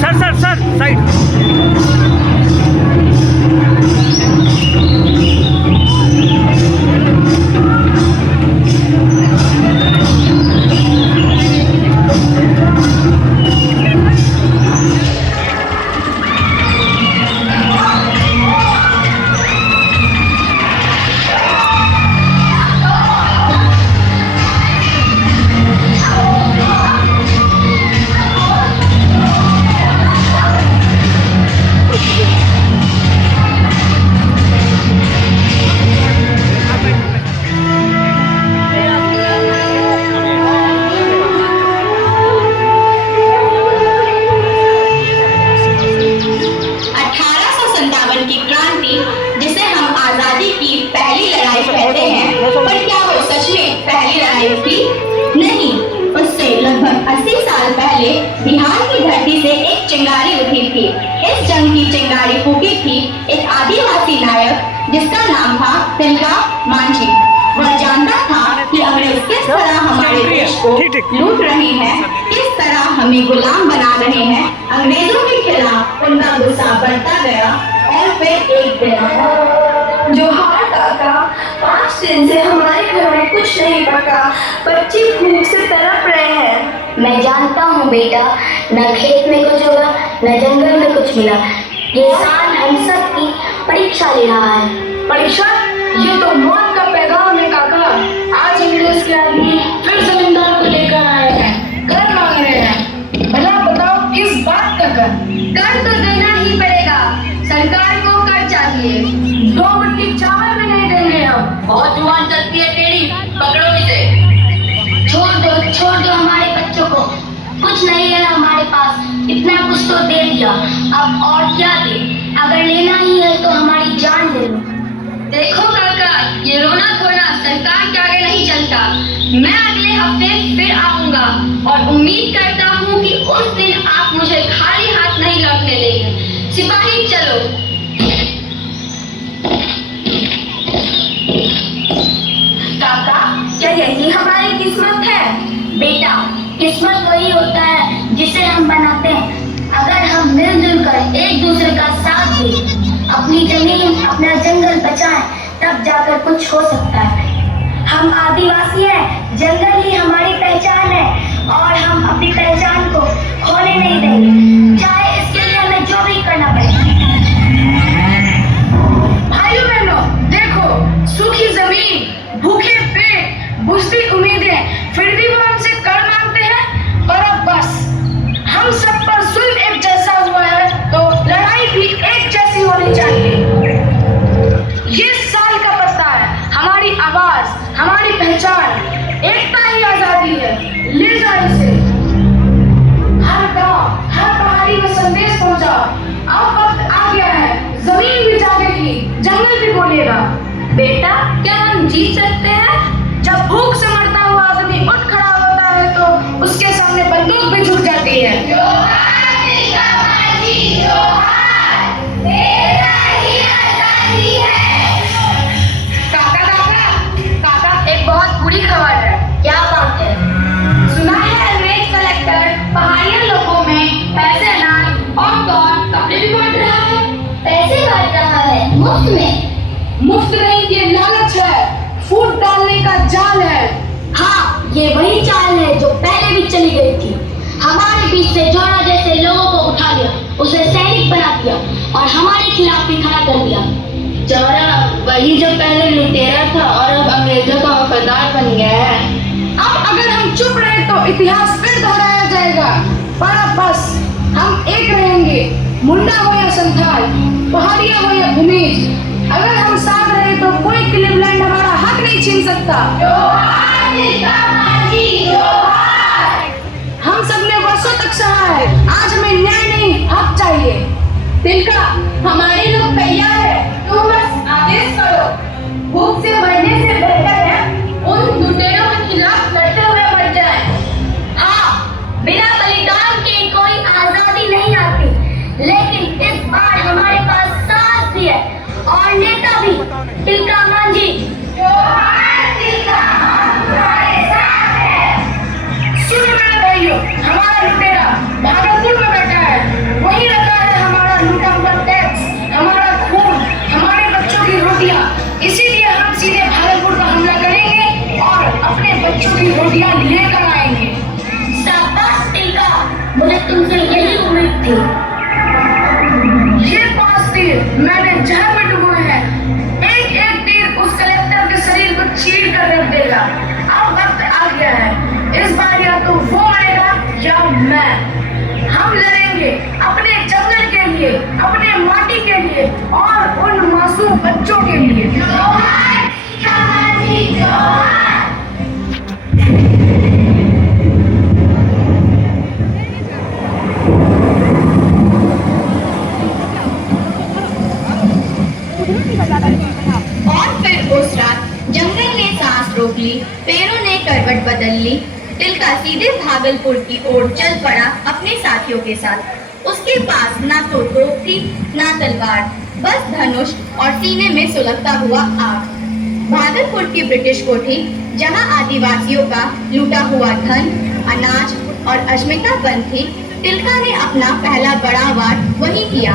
Sir side. Bihar की धरती से एक चिंगारी उठी थी। इस जंग की चिंगारी फूकी थी एक आदिवासी नायक जिसका नाम था तिलका मांझी। वह जानता था कि अंग्रेज किस तरह हमारे देश को लूट रहे हैं, किस तरह हमें गुलाम बना रहे हैं। अंग्रेजों के खिलाफ उनका गुस्सा बढ़ता गया और फिर एक दिन जोहार काका, 5 दिन से हमारे घर में कुछ नहीं पका, बच्चे भूख से तड़प रहे हैं। मैं जानता हूँ बेटा, न खेत में कुछ होगा न जंगल में कुछ मिला। ये साल हम सब की परीक्षा ले रहा है। परीक्षा? ये तो मौत का पैगाम है काका। आज अंग्रेज के आदमी फिर जमींदार को लेकर आए हैं, कर मांग रहे हैं। भला बताओ किस बात का कर? कर तो देना ही पड़ेगा, सरकार को कर चाहिए। 2 मुट्ठी चावल भी नहीं देंगे हम। बहुत जुबान चलती है तेरी, पकड़ो इसे। छोड़ दो हमारे बच्चों को, कुछ नहीं है हमारे पास, इतना कुछ तो दे दिया, अब और क्या दे? अगर लेना ही है तो हमारी जान ले लो। देखो काका, ये रोना धोना सरकार के आगे नहीं चलता। मैं अगले हफ्ते फिर आऊंगा और उम्मीद करता हूँ कि उस दिन आप मुझे खाली हाथ नहीं लौटने देंगे। सिपाही चलो। काका, क्या यही हमारी किस्मत है? बेटा, किस्मत वही होता है जिसे हम बनाते हैं। अगर हम मिलजुल कर एक दूसरे का साथ दें, अपनी जमीन अपना जंगल बचाएं, तब जाकर कुछ हो सकता है। हम आदिवासी हैं, जंगल ही हमारी पहचान है और हम अपनी पहचान को खोने नहीं देंगे, चाहे इसके लिए हमें जो भी करना पड़े। भाइयों बहनों, देखो, सूखी जमीन, भूखे पेट, बुझती उम्मीदें, फिर भी वो हमसे कर मांगते हैं। और अब बस हम सब पर जुल्म एक जैसा हुआ है तो लड़ाई भी एक जैसी होनी चाहिए। ये साल का पत्ता है, हमारी आवाज, हमारी पहचान, एकता ही आजादी है। ले जाओ इसे। हर गांव, हर पहाड़ी में संदेश पहुंचा। अब वक्त आ गया है, जमीन भी जागेगी, जंगल भी बोलेगा। बेटा, क्या हम जीत सकते हैं? जब भूख से मरता हुआ आदमी उठ खड़ा होता है तो उसके सामने बंदूक भी झुक जाती है। काका, एक बहुत बुरी खबर है। क्या बात है? सुना है अंग्रेज कलेक्टर पहाड़ियों लोगों में पैसे, अनाज और तौर कपड़े भी बांट रहा है। पैसे बांट रहा है मुफ्त में? मुफ्त नहीं, ये लालच है, फूट डालने का जाल है। हाँ, ये वही चाल है जो पहले भी चली गई थी। हमारे बीच से जोड़ा जैसे लोगों को उठा लिया, उसे सैनिक बना दिया और हमारे खिलाफ भी खड़ा कर दिया। जोरा वही जो पहले लुटेरा था और अब अंग्रेजों का वफादार बन गया है। अब अगर हम चुप रहे तो इतिहास फिर दोहराया जाएगा। पर अब बस हम एक रहेंगे, मुंडा हो या संथाल, पहाड़िया हो या भूमिज। अगर हम साथ रहे तो कोई क्लीवलैंड हमारा हक नहीं छीन सकता। हम सबने वर्षों तक सहा है, आज हमें न्याय नहीं हक चाहिए। तिलका, हमारे लोग तैयार है, तुम बस आदेश करो। भूख से मरने से बेहतर है उन लुटेरों के खिलाफ लड़ते हुए मर जाए। हाँ, बिना बलिदान के कोई आजादी नहीं आती, लेकिन इस बार हमारे पास साहस भी है और नेता भी, तिलका मांझी। सुन रोटियां लेकर आएंगे। शाबाश तिलका, मुझे तुमसे यही उम्मीद थी। ये 5 तीर मैंने जहर में डुबोए हैं। एक एक तीर उस कलेक्टर के शरीर को चीर कर रख देगा। अब वक्त आ गया है, इस बार या तो वो मरेगा या मैं। हम लड़ेंगे अपने जंगल के लिए, अपने माटी के लिए और उन मासूम बच्चों के लिए। जोहार, शाबाशी, जोहार। और फिर उस रात जंगल ने सांस रोक ली, पेड़ों ने करवट बदल ली। तिलका सीधे भागलपुर की ओर चल पड़ा अपने साथियों के साथ। उसके पास ना तो तोप थी ना तलवार, बस धनुष और सीने में सुलगता हुआ आग। भागलपुर की ब्रिटिश कोठी, जहां आदिवासियों का लूटा हुआ धन, अनाज और अस्मिता बंद थी, तिलका ने अपना पहला बड़ा वार वहीं किया।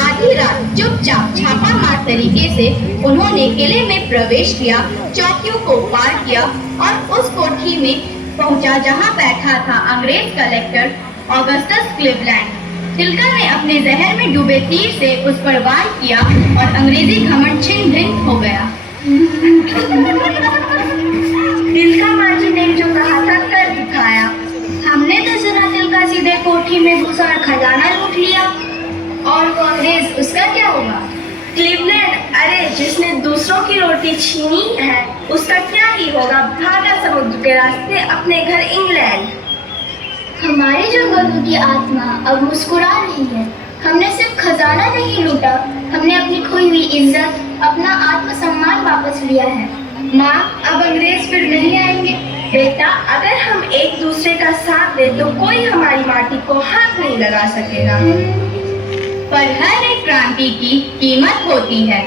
आधी रात चुपचाप छापामार तरीके से उन्होंने किले में प्रवेश किया, चौकियों को पार किया और उस कोठी में पहुंचा जहां बैठा था अंग्रेज कलेक्टर ऑगस्टस क्लीवलैंड। तिलका ने अपने जहर में डूबे तीर से उस पर वार किया और अंग्रेजी घमंड छिन्न भिन्न हो गया। तिलका मांझी ने जो कहा था कर दिखाया। हमने तो सुना तिलका सीधे कोठी में घुसा और खजाना लूट लिया। और वो अंग्रेज, उसका क्या होगा? क्लीवलैंड, अरे जिसने दूसरों की रोटी छीनी है, उसका क्या ही होगा? भागा समुद्र के रास्ते अपने घर इंग्लैंड। हमारी जो गुरु की आत्मा अब मुस्कुरा रही है। हमने सिर्फ खजाना नहीं लूटा, हमने अपनी खोई हुई इज्जत, अपना आत्मसम्मान वापस लिया है। माँ, अब अंग्रेज फिर नहीं आएंगे। बेटा, अगर हम एक दूसरे का साथ दें तो कोई हमारी माटी को हाथ नहीं लगा सकेगा। पर हर एक क्रांति की कीमत होती है।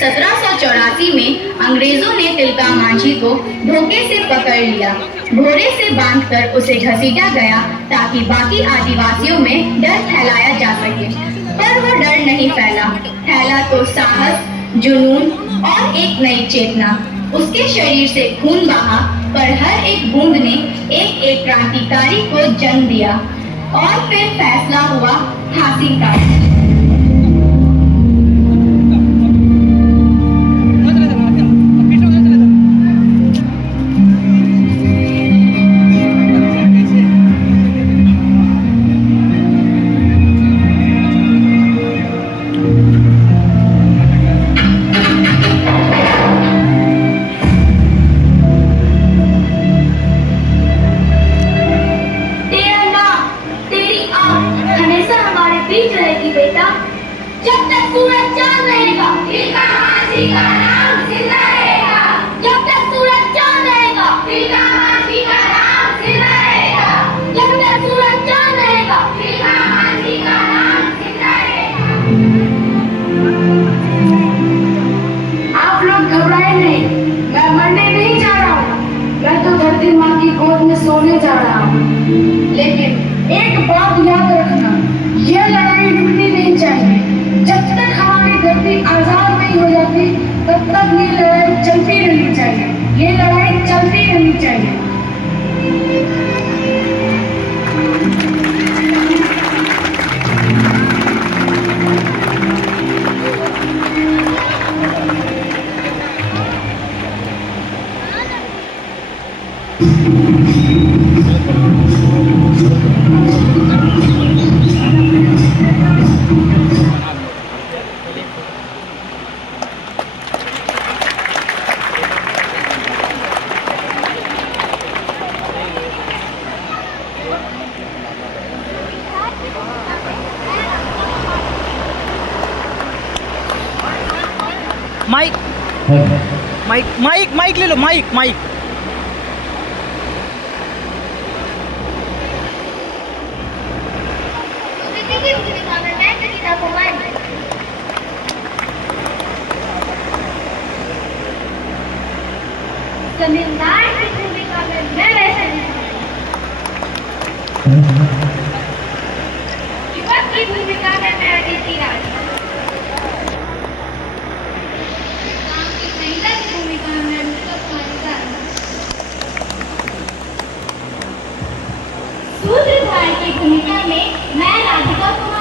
1784 में अंग्रेजों ने तिलका मांझी को धोखे से पकड़ लिया। घोड़े से बांधकर उसे घसीटा गया ताकि बाकी आदिवासियों में डर फैलाया जा सके, पर वो डर नहीं फैला। फैला तो साहस, जुनून और एक नई चेतना। उसके शरीर से खून बहा, पर हर एक बूंद ने एक एक क्रांतिकारी को जन्म दिया। और फिर फैसला हुआ फांसी का। सोने जा रहा हूँ, लेकिन एक बात याद रखना, ये लड़ाई रुकनी नहीं चाहिए। जब तक हमारी धरती आजाद नहीं हो जाती, तब तक ये लड़ाई चलती रहनी चाहिए। ये लड़ाई चलती रहनी चाहिए। माइक माइक माइक माइक ले लो, माइक माइक। जमींदार की भूमिका में मैं वैसे नहीं, युवक की भूमिका में मैं अदिति राज, महिला की भूमिका में अनुष्का कुमारी दास, में मैं राधिका को